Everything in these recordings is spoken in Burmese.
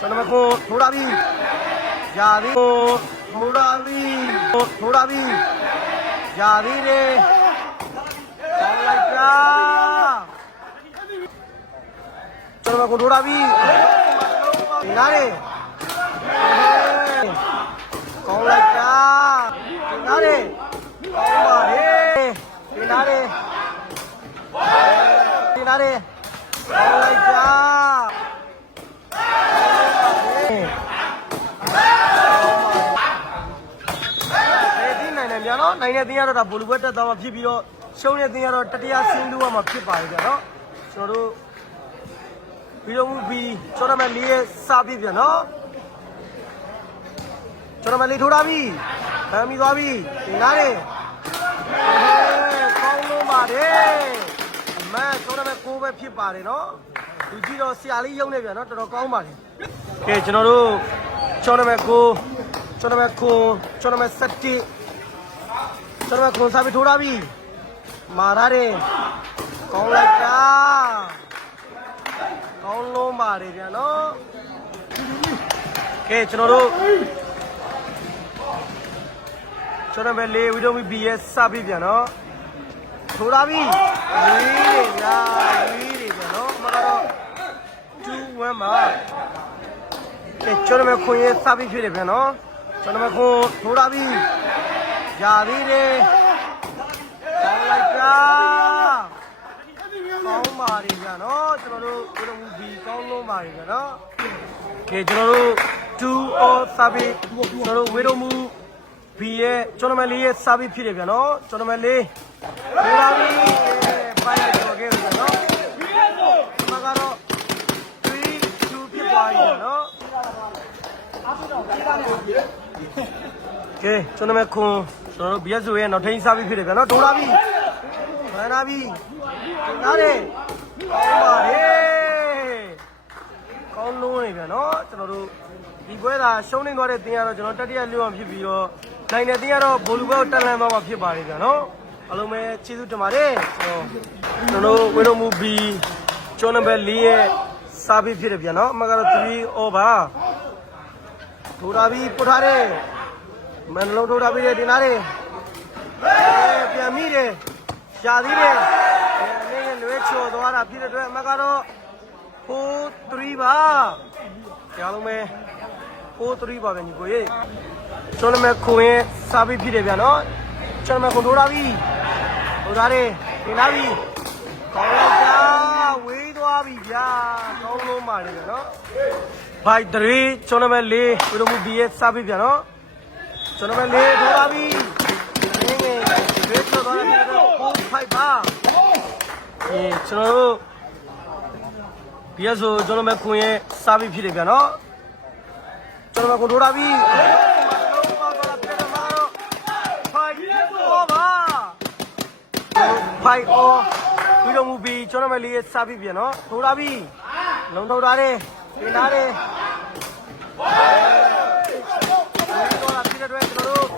ကျွန်တော်ကိုထိုးလာပြီယာပြီကိုထိုးလာပြီထိုးလာပြီယာပြီလေကောင်းလိုက်တာကျွန်တော်ကို င်တဲ့တင်းရတော့ဒါဘူလူဘက်တက်သွားမှဖြစ်ပြီးတော့ရှုံးတဲ့တင်းရတော့တတရားဆင်းလို့ရမှာဖြစ်ပါတယ်ကြာနော်ကျွန်တော်တို့ပြီးတော့ပြီးကျွန်တော်မလေးရဲ့စာပြပြန်နော်ကျွန်တော်မလေးထိုးထားပြီဖမ်းပြီးသွားပြီနားတယ်ကောင်းလို့ပါတယ်အမန်ကျွန်တော်မကိုပဲဖြစ်ပါတယ်နော်ဒီကြည့်တော့ဆရာလေးရုံနေပြန်နော်တော်တော်ကောင်းပါတယ်ကဲကျွန်တော်တို့ကျွန်တော်မကိုကျွန်တော်မကိုကျွန်တော်မစ က်တီကျွန်တော်မကိုစားပြီးထိုးထားပြီမာရတယ်ကောင်းလိုက်တာကောင်းလုံးပါတယ်ဗျာနော်ကဲကျွန်တော်တို့ကျွန်တော်မလေးဝီဒိုမီဘီရဲ့စားပြီးပြန်နော်ထိုးထားပြီလေးတွေညာလေးတွေပြန်နော်အမကတော့2 1မှာကဲကျွန်တော်မခွန်ရဲ့စားပြီးဖြစ်တယ်ပြန်နော်ကျွန်တော်မခွန်ထိုးထားပြီ ယာသေးတယ်ကောင်းလိုက်တာကောင်းပါတယ်ဗျာနော်ကျွန်တော်တို့ဝီဒိုမီဘီကောင်းလုံးပါတယ်ဗျာနော်ကဲကျွန်တော်တို့2 or စားပြီးကျွန်တော်တို့ဝီဒိုမူဘီရဲ့ကျွန်တော်မလေးရဲ့စားပြီးဖြစ်တယ်ဗျာနော်ကျွန်တော်မလေးထိုးထားပြီပိုင်ကြော်ခဲ့တယ်ဗျာနော်မကတော့3 2ဖြစ်သွားပြီဗျာနော်ကဲကျွန်တော်မခွန် ကျွန်တော်တို့ BSO ရဲ့နောက်ထိန်စားပြီးဖြစ်တယ်ဗျာနော်ဒိုးလာပြီဗန်နာပြီနားတယ်ကောင်းပါလေကောင်းလုံးနေဗျာနော်ကျွန်တော်တို့ဒီပွဲသာရှုံးနေသွားတဲ့တင်းကတော့ကျွန်တော်တတိယလွတ်အောင်ဖြစ်ပြီးတော့နိုင်တဲ့တင်းကတော့ဘိုလူဘောက်တက်လန်သွားမှာဖြစ်ပါတယ်ဗျာနော်အားလုံးပဲကျေးဇူးတင်ပါတယ်ကျွန်တော်ဝေရိုမူဘီကျွန်တော်ပဲလေးရဲ့စားပြီးဖြစ်တယ်ဗျာနော်အမကတော့3 over ထူတာပြီးပုတ်ထားတယ် မန်လုံးထူတာပြီးတယ်တင်လာတယ်အဲပြန်မိတယ်ရှာသေးတယ်အဲအနေနဲ့လွဲချော်သွားတာဖြစ်တဲ့အတွက်အမကတော့4 3ပါကြားလုံးပဲ4 3ပါပဲညီကိုရေကျွန်တော်မခွင်ရဲ့စားပြီးဖြစ်တယ်ဗျာနော်ကျွန်တော်မခွန်ထူတာပြီးထူတာတယ်တင်လာပြီးကောင်းလိုက်တာဝေးသွားပြီဗျာကောင်းလုံးပါလေဗျာနော်ဘိုက်3ကျွန်တော်မဲ့လေးဘယ်လိုမျိုး BS စားပြီပြန်နော် ကျွန်တော်မဲ့လေးထိုးပါပြီငင်းငယ်ဘယ်ဆိုတော့ဒီတော့ပို့ဖိုက်ပါအေးကျွန်တော်တို့ BS ဆိုကျွန်တော်မဲ့ခွင်ရဲ့စားပြီဖြစ်တယ်ပြန်နော်ကျွန်တော်မဲ့ကိုထိုးတာပြီဖိုက်အော်ဒီလိုမူပြီးကျွန်တော်မဲ့လေးရဲ့စားပြီပြန်နော်ထိုးတာပြီလုံထုတ်ထားတယ်တင်ထားတယ်ဒီတော့လာပြည့်တဲ့အတွက်ကျွန်တော်တို့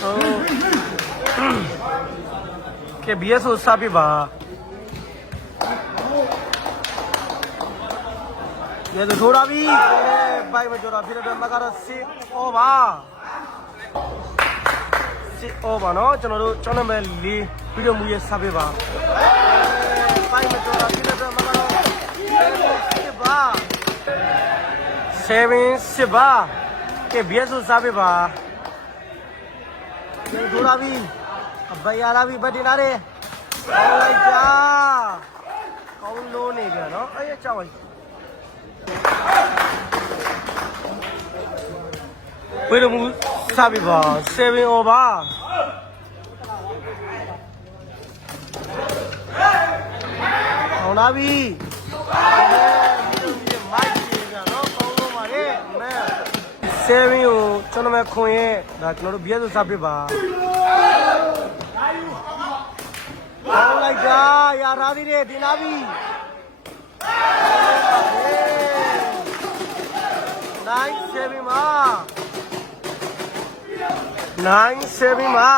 ဟုတ် ကဲ BS ကိုစားပြပါရေတို့ထိုးတာပြီဘိုင်မကြော်တာဖြစ်တဲ့အတွက်မကတော့စစ်ဩပါစစ်ဩပါနော်ကျွန်တော်တို့ကျွန်တော်မဲ့လေးဗီဒီယိုမူရဲ့စားပြပါဘိုင်မကြော်တာဖြစ်တဲ့အတွက်မကတော့စစ်ပါ7စစ်ပါကဲ BS ကိုစားပြပါရေထိုးတာပြီအဘယာလာပြီဗတ်တင်လာတယ်ကောင်းလိုက်တာကောင်းလို့နေပြန်နော်အဲ့ရကြောက်ပါဝေးလို့မူစားပြပါ7 over 好啦ပြီမိုက်ကြီးကတော့ကောင်းလို့ပါလေမဲဆယ်ရင်ကိုကျွန်တော်မခွန်ရဲ့ဒါကျွန်တော်တို့ဘီယက်ဆိုစားပြပါ ကောင်းလိုက်တာရာထားသေးတယ်တင်လာပြီနိုင်ဆယ်ရင်မှာနိုင်ဆယ်ရင်မှာ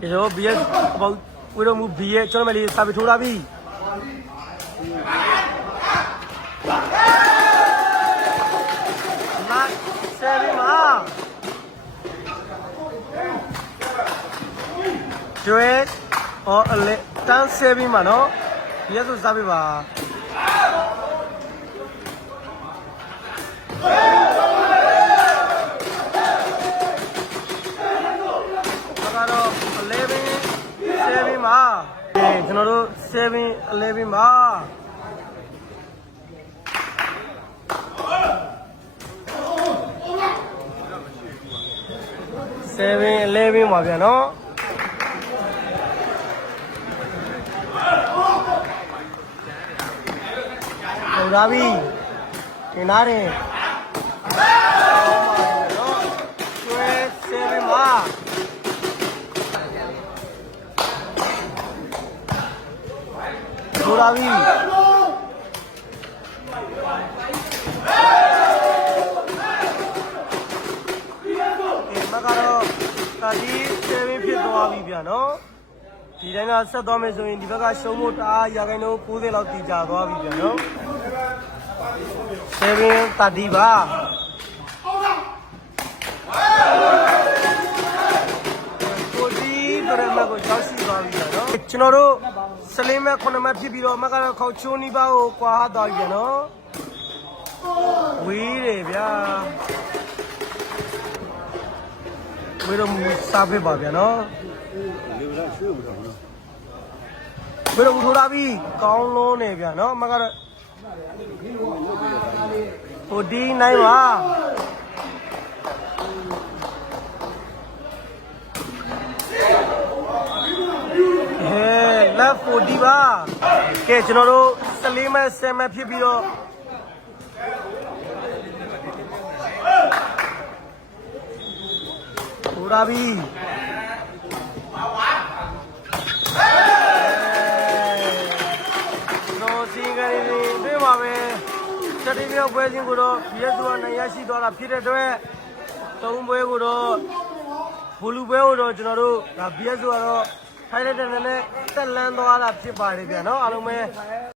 ဒီတော့ BS ပေါ့ဝေတော်မူ B ရဲ့ကျွန်တော်မလေးစာပေထိုးလာပြီမဆယ်ရီမာ ကျွဲအော်အလေတန်းဆယ်ရီမာနော်ဒီရဆိုစာပေပါဒါကတော့11 7မှာအဲကျွန်တော်တို့7 11မှာ7 11မှာပြန်နော် ဟုတ်လားပြီသင်သားတယ်နော်ကျွဲ7မှာထိုးလာပြီဒီမကတော့တာဒီ7ဖြစ်သွားပြီဗျာနော်ဒီတိုင်းကဆက်သွားမယ်ဆိုရင်ဒီဘက်ကရှုံးဖို့တအားရာခိုင်နှုန်း90လောက်တည်ကြသွားပြီဗျာနော် 7တာဒီပါကိုဒီတော်ရမကိုရောက်ရှိသွားပြီဗျာနော်ကျွန်တော်တို့စလင်းမဲ့9မှတ်ဖြစ်ပြီးတော့မကတော့ခေါချိုးနီးပါးကိုကွာသွားပြီဗျာနော်ဝေးတယ်ဗျာဝေးတော့မူစားဖြစ်ပါဗျာနော်ဝေးတော့မူထိုးလာပြီကောင်းလုံးနေဗျာနော်မကတော့ ဟိုဒီနိုင်ပါဟဲလက်40ပါကဲကျွန်တော်တို့14မဲ့10မဲ့ဖြစ်ပြီးတော့ဟိုလာပြီတော့ တွေပါပဲစတိမြောက်ပွဲချင်းကိုတော့ဘီရက်သူကနိုင်ရရှိသွားတာဖြစ်တဲ့အတွက်သုံးပွဲကိုတော့ဘူလူပွဲကိုတော့ကျွန်တော်တို့ဒါဘီရက်သူကတော့ထိုင်လိုက်တဲ့နည်းနဲ့တက်လန်းသွားတာဖြစ်ပါတယ်ဗျာနော်အားလုံးပဲ